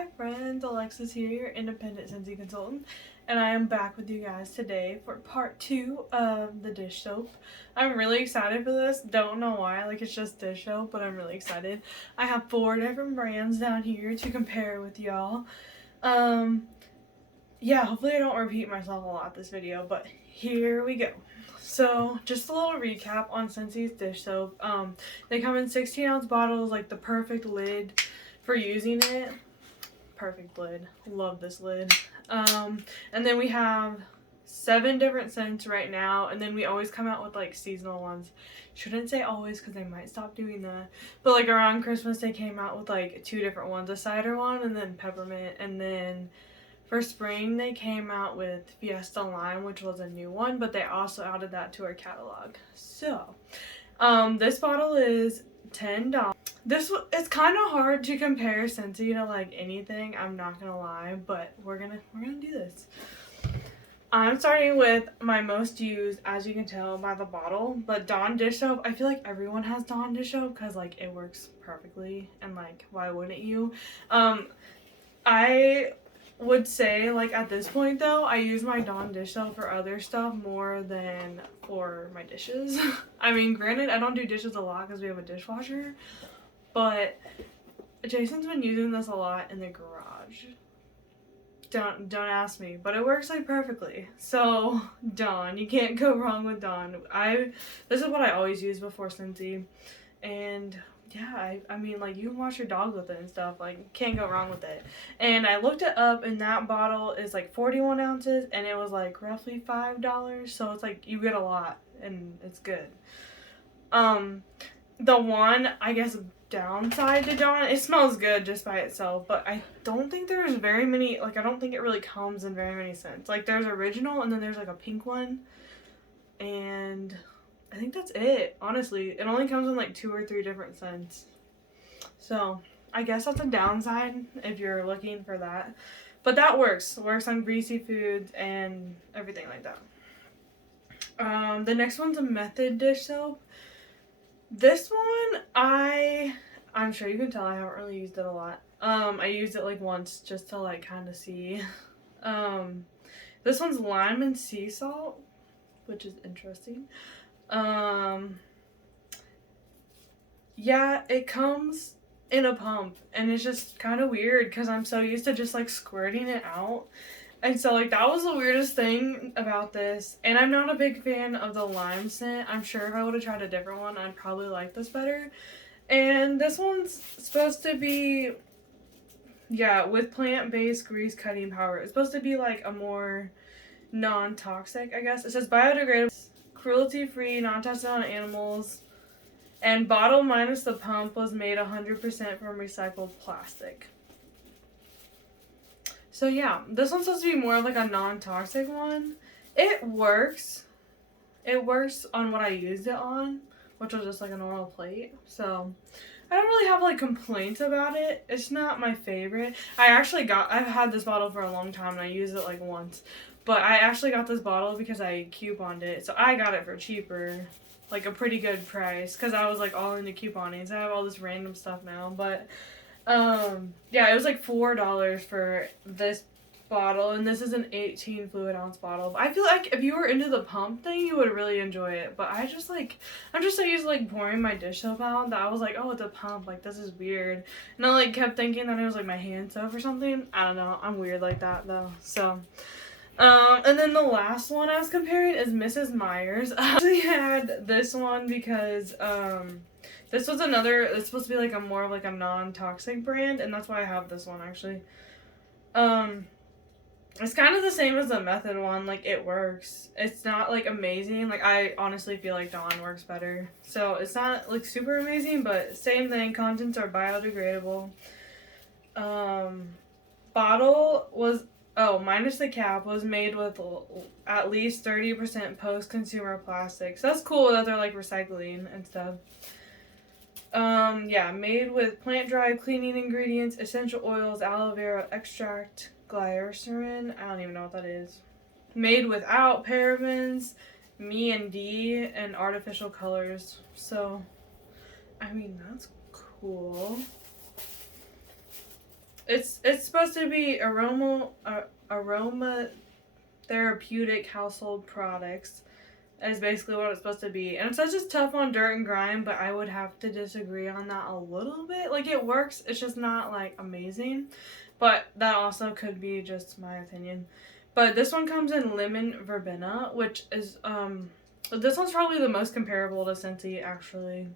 Hi friends, Alexis here, your independent Scentsy consultant, and I am back with you guys today for part 2 of the dish soap. I'm really excited for this. Don't know why, like it's just dish soap, but I'm really excited. I have 4 different brands down here to compare with y'all. Yeah, hopefully I don't repeat myself a lot this video, but here we go. So, just a little recap on Scentsy's dish soap. They come in 16-ounce bottles, like the perfect lid for using it. Perfect lid. Love this lid. And then we have 7 different scents right now, and then we always come out with like seasonal ones. Shouldn't say always because they might stop doing that, but like around Christmas they came out with like 2 different ones, a cider one and then peppermint, and then for spring they came out with Fiesta Lime, which was a new one, but they also added that to our catalog. So this bottle is $10. It's kind of hard to compare Scentsy to like anything, I'm not gonna lie, but we're gonna do this. I'm starting with my most used, as you can tell by the bottle, but Dawn dish soap. I feel like everyone has Dawn dish soap because like it works perfectly, and like why wouldn't you? I would say like at this point though, I use my Dawn dish soap for other stuff more than for my dishes. I mean, granted, I don't do dishes a lot because we have a dishwasher, but Jason's been using this a lot in the garage. Don't ask me, but it works like perfectly. So Dawn, you can't go wrong with Dawn. This is what I always use before Scentsy, and yeah, I mean like you can wash your dog with it and stuff, like can't go wrong with it. And I looked it up, and that bottle is like 41 ounces, and it was like roughly $5. So it's like you get a lot, and it's good. The one, I guess, downside to Dawn, it smells good just by itself, but I don't think there's very many, like I don't think it really comes in very many scents. Like there's original, and then there's like a pink one, and I think that's it. Honestly, it only comes in like 2 or 3 different scents, so I guess that's a downside if you're looking for that, but that works on greasy foods and everything like that. The next one's a Method dish soap. This one, I'm sure you can tell I haven't really used it a lot. I used it like once just to like kind of see. This one's lime and sea salt, which is interesting. Yeah, it comes in a pump, and it's just kind of weird because I'm so used to just like squirting it out. And so, like, that was the weirdest thing about this. And I'm not a big fan of the lime scent. I'm sure if I would have tried a different one, I'd probably like this better. And this one's supposed to be, yeah, with plant-based grease cutting power. It's supposed to be, like, a more non-toxic, I guess. It says biodegradable, cruelty-free, non-tested on animals, and bottle minus the pump was made 100% from recycled plastic. So yeah, this one's supposed to be more of like a non-toxic one. It works. It works on what I used it on, which was just like a normal plate. So I don't really have like complaints about it. It's not my favorite. I've had this bottle for a long time and I used it like once. But I actually got this bottle because I couponed it. So I got it for cheaper, like a pretty good price, because I was like all into couponing. So I have all this random stuff now, but yeah, it was like $4 for this bottle, and this is an 18 fluid ounce bottle. But I feel like if you were into the pump thing, you would really enjoy it. But I'm just so used to like pouring my dish soap out that I was like, oh, it's a pump, like this is weird. And I like kept thinking that it was like my hand soap or something. I don't know, I'm weird like that though. So and then the last one I was comparing is Mrs. Meyer's. I actually had this one because this was it's supposed to be like a more of like a non-toxic brand, and that's why I have this one actually. It's kind of the same as the Method one, like it works. It's not like amazing, like I honestly feel like Dawn works better. So it's not like super amazing, but same thing, contents are biodegradable. Bottle was, minus the cap, was made with at least 30% post-consumer plastics. So that's cool that they're like recycling and stuff. Yeah, made with plant-derived cleaning ingredients, essential oils, aloe vera extract, glycerin, I don't even know what that is. Made without parabens, me and D, and artificial colors. So, I mean, that's cool. It's supposed to be aroma therapeutic household products. Is basically what it's supposed to be. And it says it's tough on dirt and grime, but I would have to disagree on that a little bit. Like, it works, it's just not, like, amazing. But that also could be just my opinion. But this one comes in lemon verbena, which is, this one's probably the most comparable to Scentsy, actually.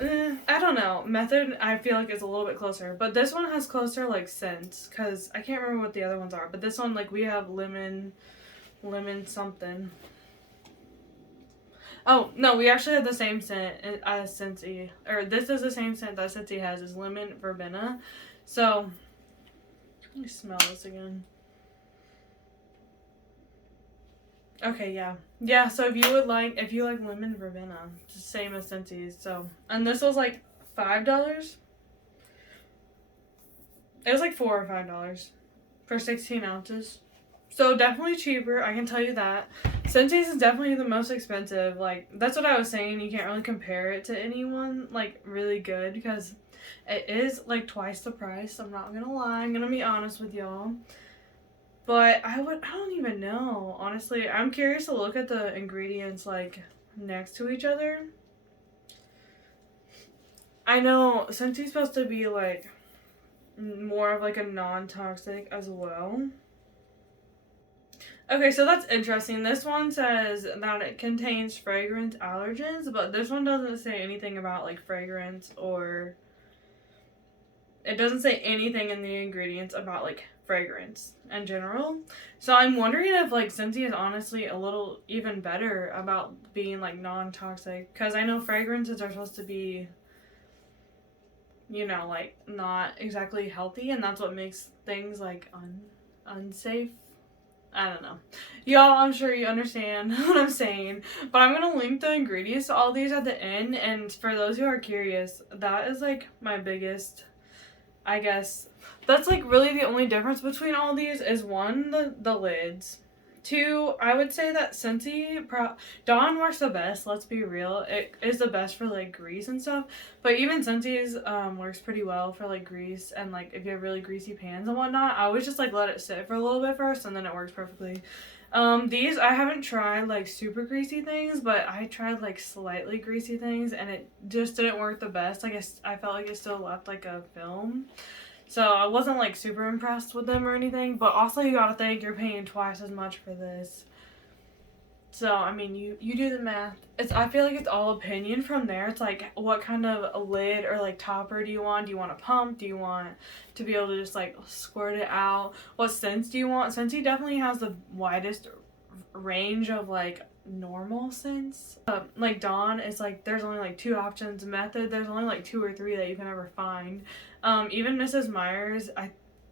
I don't know. Method, I feel like is a little bit closer. But this one has closer, like, scents. Because I can't remember what the other ones are. But this one, like, we have lemon something. Oh, no, we actually have the same scent as Scentsy. Or this is the same scent that Scentsy has, is lemon verbena. So, let me smell this again. Okay, yeah. Yeah, so if you like lemon verbena, it's the same as Scentsy's. So, and this was like $5. It was like $4 or $5 for 16 ounces. So definitely cheaper, I can tell you that. Scentsy is definitely the most expensive. Like, that's what I was saying. You can't really compare it to anyone, like, really good, because it is, like, twice the price. I'm not gonna lie. I'm gonna be honest with y'all. But I don't even know, honestly. I'm curious to look at the ingredients, like, next to each other. I know Scentsy's supposed to be, like, more of, like, a non-toxic as well. Okay, so that's interesting. This one says that it contains fragrance allergens, but this one doesn't say anything about, like, fragrance, or it doesn't say anything in the ingredients about, like, fragrance in general. So I'm wondering if, like, Scentsy is honestly a little even better about being, like, non-toxic, because I know fragrances are supposed to be, you know, like, not exactly healthy, and that's what makes things, like, unsafe. I don't know. Y'all, I'm sure you understand what I'm saying. But I'm going to link the ingredients to all these at the end. And for those who are curious, that is, like, my biggest, I guess. That's, like, really the only difference between all these is, one, the lids. Two, I would say that Scentsy, Dawn works the best, let's be real. It is the best for, like, grease and stuff. But even Scentsy's works pretty well for, like, grease and, like, if you have really greasy pans and whatnot. I always just, like, let it sit for a little bit first, and then it works perfectly. These, I haven't tried, like, super greasy things, but I tried, like, slightly greasy things, and it just didn't work the best. Like, I felt like it still left, like, a film. So I wasn't, like, super impressed with them or anything, but also you gotta think you're paying twice as much for this. So, I mean, you do the math. I feel like it's all opinion from there. It's like, what kind of a lid or, like, topper do you want? Do you want a pump? Do you want to be able to just, like, squirt it out? What scents do you want? Scentsy definitely has the widest range of, like, normal scents. Like, Dawn is, like, there's only, like, 2 options. Method, there's only, like, 2 or 3 that you can ever find. Even Mrs. Meyer's,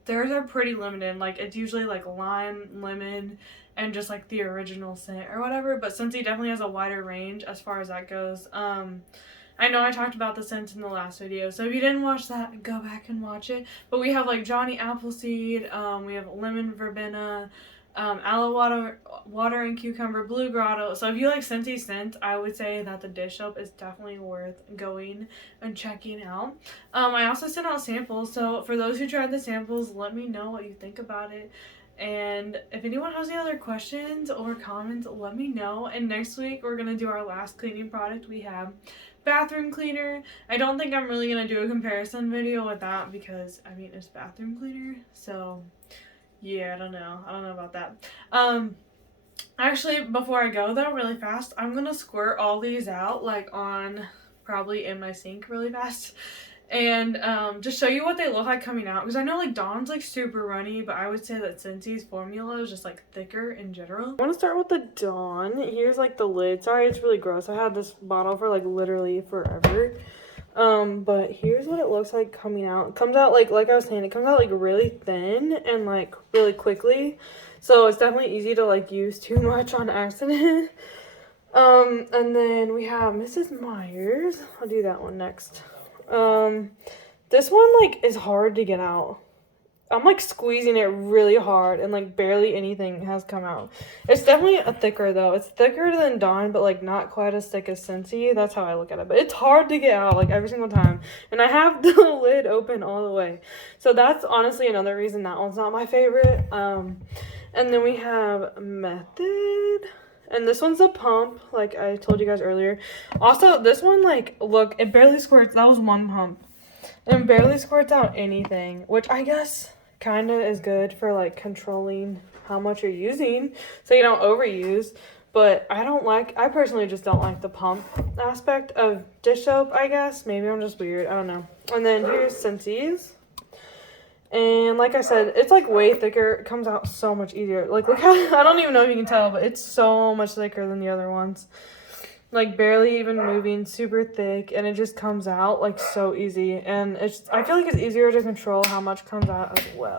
theirs are pretty limited. Like, it's usually, like, lime, lemon, and just, like, the original scent or whatever. But Scentsy definitely has a wider range as far as that goes. I know I talked about the scents in the last video, so if you didn't watch that, go back and watch it. But we have, like, Johnny Appleseed, we have lemon verbena, aloe water and cucumber, blue grotto. So if you like Scentsy scents, I would say that the dish soap is definitely worth going and checking out. I also sent out samples, so for those who tried the samples, let me know what you think about it. And if anyone has any other questions or comments, let me know. And next week we're gonna do our last cleaning product. We have bathroom cleaner. I don't think I'm really gonna do a comparison video with that because, I mean, it's bathroom cleaner, so yeah, I don't know about that. Actually, before I go though, really fast, I'm gonna squirt all these out, like, on probably in my sink really fast, and just show you what they look like coming out, because I know, like, Dawn's, like, super runny, but I would say that Scentsy's formula is just, like, thicker in general. I want to start with the Dawn. Here's, like, the lid. Sorry, it's really gross. I had this bottle for, like, literally forever. But here's what it looks like coming out. It comes out, like I was saying, it comes out, like, really thin and, like, really quickly. So it's definitely easy to, like, use too much on accident. And then we have Mrs. Meyer's. I'll do that one next. This one, like, is hard to get out. I'm like squeezing it really hard and like barely anything has come out. It's definitely a thicker though. It's thicker than Dawn, but like not quite as thick as Scentsy. That's how I look at it. But it's hard to get out like every single time. And I have the lid open all the way. So that's honestly another reason that one's not my favorite. And then we have Method. And this one's a pump, like I told you guys earlier. Also, this one, like, look, it barely squirts. That was one pump. And barely squirts out anything, which I guess kind of is good for, like, controlling how much you're using so you don't overuse. But I personally just don't like the pump aspect of dish soap, I guess. Maybe I'm just weird. I don't know. And then here's Scentsy's. And like I said, it's like way thicker. It comes out so much easier. Like, look how, I don't even know if you can tell, but it's so much thicker than the other ones. Like, barely even moving, super thick, and it just comes out like so easy. And I feel like it's easier to control how much comes out as well.